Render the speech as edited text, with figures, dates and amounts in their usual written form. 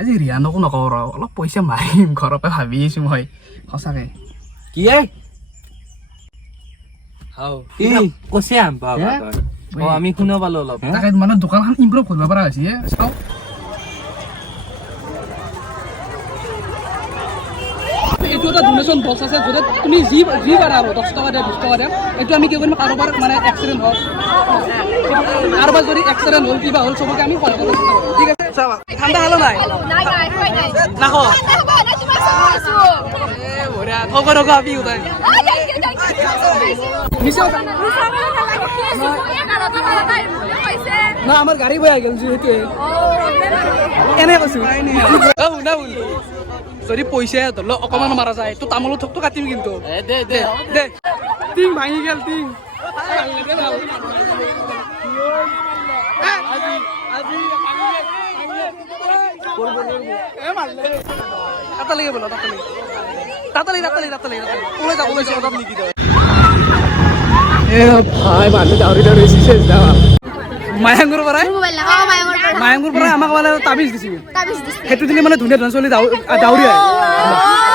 আজি ৰিয়ানকো নকওঁ ৰ অলপ পইচা মাৰিম ঘৰৰ পৰা ভাবি আছো মই সঁচাকে কি কি কছে আম বাবা আমি শুনা পালো অলপ তাকে মানে দোকানখন ইমপ্ৰুভ কৰিব পৰা হৈছে চাওঁ এইটো এটা ডোনেশ্যন বক্স আছে য'ত তুমি যি পাৰা আৰু 10 টকা দিয়া 20 টকা দিয়া এইটো আমি কি কৰিম কাৰোবাৰ মানে এক্সিডেণ্ট হ'ল কাৰোবাৰ যদি এক্সিডেণ্ট হ'ল কিবা হ'ল চবকে আমি সহায় কৰিব ঠিক আছে চাবা ঠাণ্ডা খালো নাই নাখো বঢ়িয়া থক থক আমি উঠাই না আমার গাড়ি বয়া গেল যেহেতু এনে কৈছো শুনা বন্ধু যদি পইচা ধৰল অকমান মাৰা যায় তো তামোলৰ থকটো কাটিম কিন্তু দে দে দে টিং ভাঙি গেল টিং তাতালি বলো তাতালি ওলে যা ওলে সব নিকি দাও এ ভাই বান্ধি দাউরি দাউরি শেষ দাও মায়াঙ্গুৰ পৰা আমাক মানে তাবিজ দিছিল সেইটো দিলে মানে ধুনীয়া ধন চলি দাউৰি আহে